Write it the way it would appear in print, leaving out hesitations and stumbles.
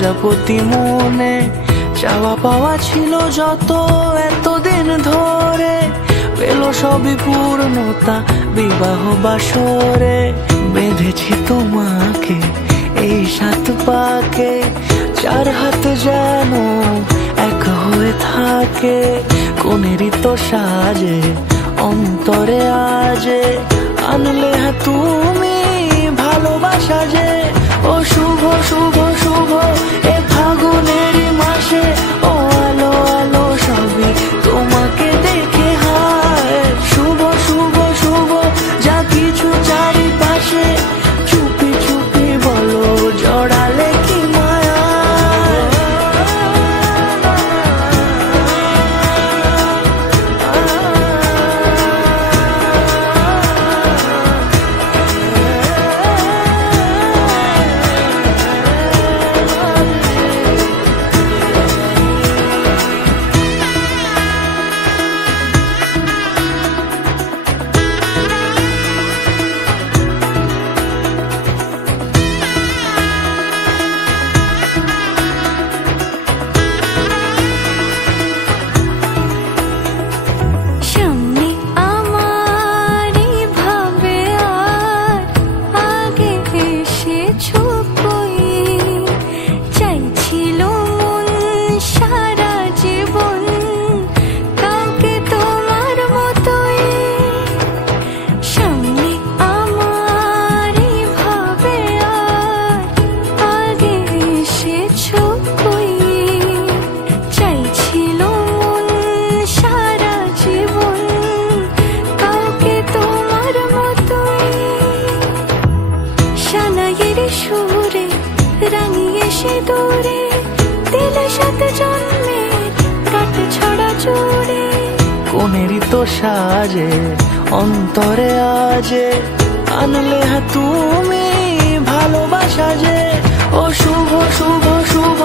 প্রজাপতি মনে চাওয়া পাওয়া ছিল যত এতদিন ধরে, পেল সবই পূর্ণতা বিবাহ বাসরে। বেঁধেছি তোমাকে এই 7 পাকে, 4 হাত যেন এক হয়ে থাকে। কোনেরই তো সাজে অন্তরে আজে, আনলে তুমি ভালোবাসা যে। ও শুভ শুভ শুভ এ ফাগুনেরই মাসে, ও আলো আলো সবই তোমাকে দেখে হায়। শুভ শুভ শুভ যা কিছু চারিপাশে, চুপি চুপি বলো জড়ালে কি মায়া। সুরে রাঙিয়ে সে দূরে দিলে 7 জন্মের কাট ছড়া জুড়ে। কোনেরই তো সাজে অন্তরে আজে, আনলে তুমি ভালোবাসা যে। ও শুভ শুভ শুভ